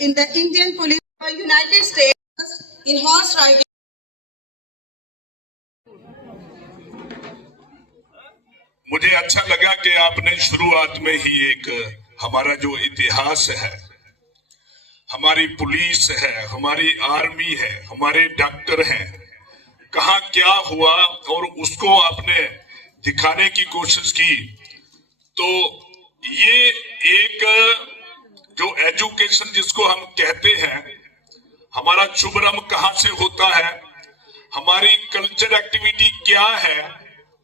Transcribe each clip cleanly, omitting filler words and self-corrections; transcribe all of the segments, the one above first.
in the Indian Police or United States in horse riding. मुझे अच्छा लगा कि आपने शुरुआत में ही एक हमारा जो इतिहास है, हमारी पुलिस है, हमारी आर्मी है, हमारे डॉक्टर हैं, कहाँ क्या हुआ और उसको आपने दिखाने की कोशिश की। तो ये एक जो एजुकेशन जिसको हम कहते हैं, हमारा शुभारंभ कहाँ से होता है, हमारी कल्चर एक्टिविटी क्या है,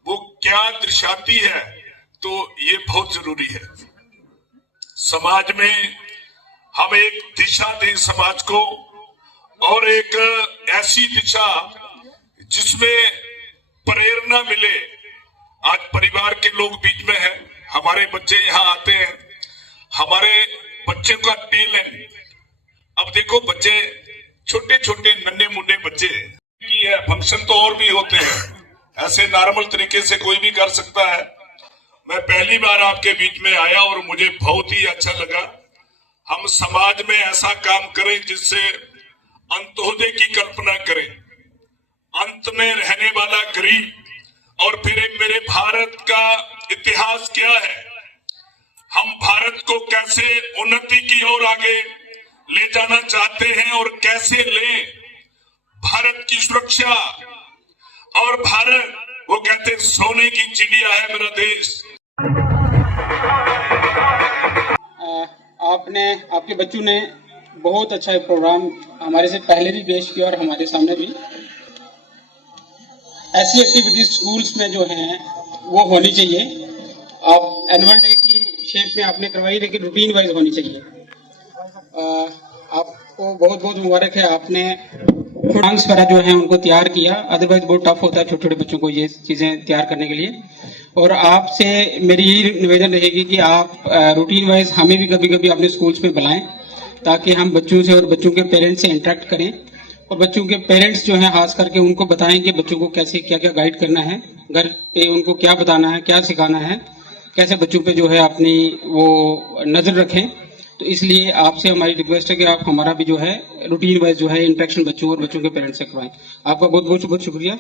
वो क्या दर्शाती है, तो ये बहुत जरूरी है। समाज में हम एक दिशा दें समाज को, और एक ऐसी दिशा जिसमें प्रेरणा मिले। आज परिवार के लोग बीच में हैं, हमारे बच्चे यहाँ आते हैं, हमारे बच्चे का टैलेंट। अब देखो बच्चे छोटे छोटे नन्हे मुन्ने बच्चे की है, फंक्शन तो और भी होते हैं, ऐसे नॉर्मल तरीके से कोई भी कर सकता है। मैं पहली बार आपके बीच में आया और मुझे बहुत ही अच्छा लगा। हम समाज में ऐसा काम करें जिससे अंत्योदय की कल्पना करें, अंत में रहने वाला गरीब। और फिर मेरे भारत का इतिहास क्या है, हम भारत को कैसे उन्नति की ओर आगे ले जाना चाहते हैं और कैसे लें, भारत की सुरक्षा। और भारत, वो कहते हैं सोने की चिड़िया है मेरा देश। आपके बच्चों ने बहुत अच्छा प्रोग्राम हमारे से पहले भी पेश किया और हमारे सामने भी। ऐसी एक्टिविटीज स्कूल्स में जो हैं वो होनी चाहिए। आप एनुअल डे की शेप में आपने करवाई, लेकिन रूटीन वाइज होनी चाहिए। आपको बहुत बहुत मुबारक है, आपने प्रोग्राम्स वगैरह जो है उनको तैयार किया। अदरवाइज बहुत टफ होता है छोटे छोटे बच्चों को ये चीजें तैयार करने के लिए। और आपसे मेरी यही निवेदन रहेगी कि आप रूटीन वाइज हमें भी कभी कभी अपने स्कूल्स में बुलाएं, ताकि हम बच्चों से और बच्चों के पेरेंट्स से इंटरेक्ट करें, और बच्चों के पेरेंट्स जो हैं खास करके उनको बताएं कि बच्चों को कैसे क्या क्या गाइड करना है, घर पे उनको क्या बताना है, क्या सिखाना है, कैसे बच्चों पे जो है अपनी वो नजर रखें। तो इसलिए आपसे हमारी रिक्वेस्ट है कि आप हमारा भी जो है रूटीन वाइज जो है इंटरेक्शन बच्चों और बच्चों के पेरेंट्स से करवाएं। आपका बहुत बहुत बहुत शुक्रिया।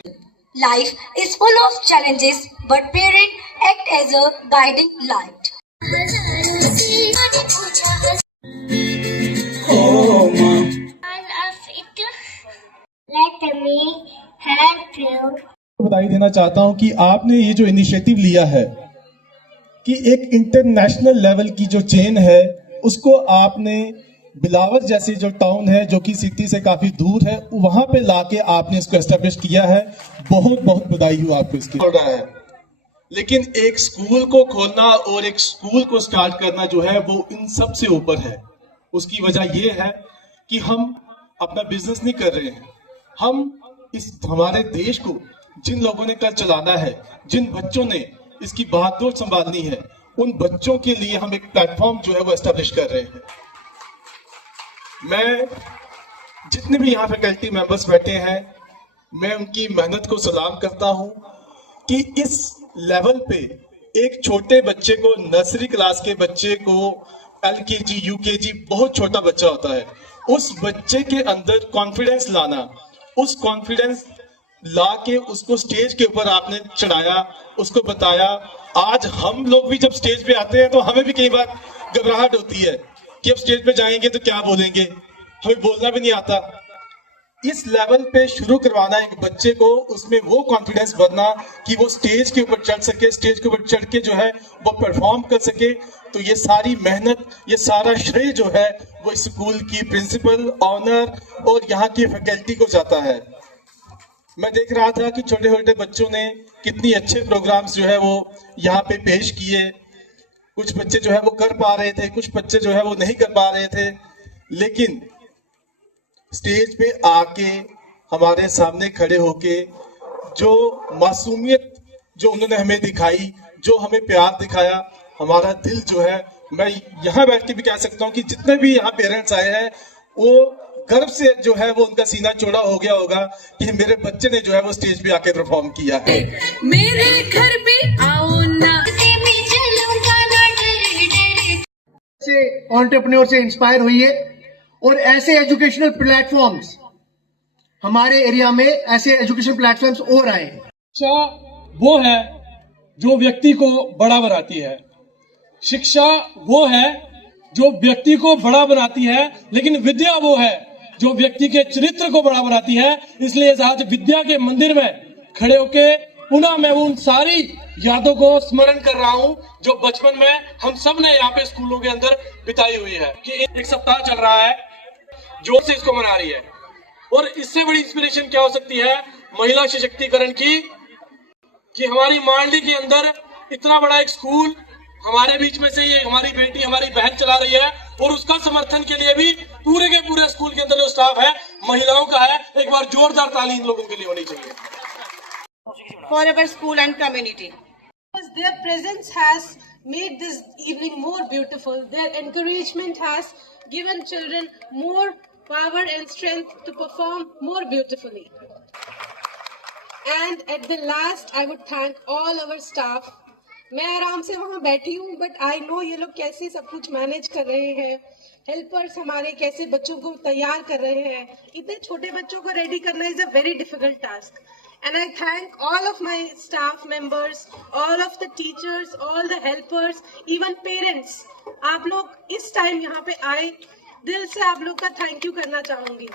Life is full of challenges, but parents act as a guiding light. Let me help you. बधाई देना चाहता हूं कि आपने ये जो इनिशिएटिव लिया है कि एक इंटरनेशनल लेवल की जो चेन है उसको आपने बिलावर जैसी जो टाउन है जो कि सिटी से काफी दूर है, वहां पे लाके आपने इसको एस्टेब्लिश किया है। बहुत बहुत बधाई हो आपको इसकी। हो रहा है, लेकिन एक स्कूल को खोलना और एक स्कूल को स्टार्ट करना जो है वो इन सब से ऊपर है। उसकी वजह ये है कि हम अपना बिजनेस नहीं कर रहे हैं, हम इस हमारे देश को जिन लोगों ने कल चलाना है, जिन बच्चों ने इसकी बागडोर संभालनी है, उन बच्चों के लिए हम एक प्लेटफॉर्म जो है वो एस्टेब्लिश कर रहे हैं। मैं जितने भी यहाँ फैकल्टी मेंबर्स बैठे हैं, मैं उनकी मेहनत को सलाम करता हूँ कि इस लेवल पे एक छोटे बच्चे को, नर्सरी क्लास के बच्चे को, LKG UKG बहुत छोटा बच्चा होता है, उस बच्चे के अंदर कॉन्फिडेंस लाना, उस कॉन्फिडेंस ला के उसको स्टेज के ऊपर आपने चढ़ाया, उसको बताया। आज हम लोग भी जब स्टेज पे आते हैं तो हमें भी कई बार घबराहट होती है कि अब स्टेज पे जाएंगे तो क्या बोलेंगे, हमें बोलना भी नहीं आता। इस लेवल पे शुरू करवाना एक बच्चे को, उसमें वो कॉन्फिडेंस बनना कि वो स्टेज के ऊपर चढ़ सके, स्टेज के ऊपर चढ़ के जो है वो परफॉर्म कर सके। तो ये सारी मेहनत, ये सारा श्रेय जो है वो स्कूल की प्रिंसिपल, ऑनर और यहाँ की फैकल्टी को जाता है। मैं देख रहा था कि छोटे छोटे बच्चों ने कितनी अच्छे प्रोग्राम्स जो है वो यहाँ पे पेश किए। कुछ बच्चे जो है वो कर पा रहे थे, कुछ बच्चे जो है वो नहीं कर पा रहे थे, लेकिन स्टेज पे आके हमारे सामने खड़े होके जो मासूमियत जो उन्होंने हमें दिखाई, जो हमें प्यार दिखाया, हमारा दिल जो है, मैं यहाँ बैठ के भी कह सकता हूँ कि जितने भी यहाँ पेरेंट्स आए हैं वो गर्व से जो है वो उनका सीना चौड़ा हो गया होगा कि मेरे बच्चे ने जो है वो स्टेज पे आके परफॉर्म किया है। मेरे घर पे आओ ना, से एंटरप्रेन्योर से इंस्पायर हुई है और ऐसे एजुकेशनल प्लेटफॉर्म्स हमारे एरिया में ऐसे एजुकेशन प्लेटफॉर्म्स और आए। शिक्षा वो है जो व्यक्ति को बड़ा बनाती है। शिक्षा वो है जो व्यक्ति को बड़ा बनाती है, लेकिन विद्या वो है जो व्यक्ति के चरित्र को बड़ा बनाती है। इसलिए आज विद्या के मंदिर में खड़े होके पुनः मैं उन सारी यादों को स्मरण कर रहा हूं जो बचपन में हम सब ने यहाँ पे स्कूलों के अंदर बिताई हुई है। कि एक सप्ताह चल रहा है, जोर से इसको मना रही है, और इससे बड़ी इंस्पिरेशन क्या हो सकती है महिला सशक्तिकरण की, कि हमारी मांडली के अंदर इतना बड़ा एक स्कूल हमारे बीच में से ये हमारी बेटी हमारी बहन चला रही है, और उसका समर्थन के लिए भी पूरे के पूरे स्कूल के अंदर जो स्टाफ है महिलाओं का है। एक बार जोरदार ताली इन लोगों के लिए होनी चाहिए। For our school and community. Their presence has made this evening more beautiful. Their encouragement has given children more power and strength to perform more beautifully. And at the last, I would thank all our staff. मैं आराम से वहाँ बैठी हूँ, but I know ये लोग कैसे सब कुछ मैनेज कर रहे हैं। हेल्पर्स हमारे कैसे बच्चों को तैयार कर रहे हैं। इतने छोटे बच्चों को रेडी करना is a very difficult task. And I thank all of my staff members, all of the teachers, all the helpers, even parents. आप लोग इस टाइम यहाँ पे आए, दिल से आप लोग का थैंक यू करना चाहूंगी।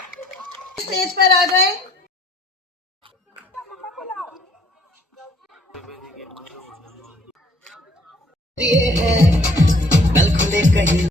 स्टेज पर आ जाए। कल खुले कहीं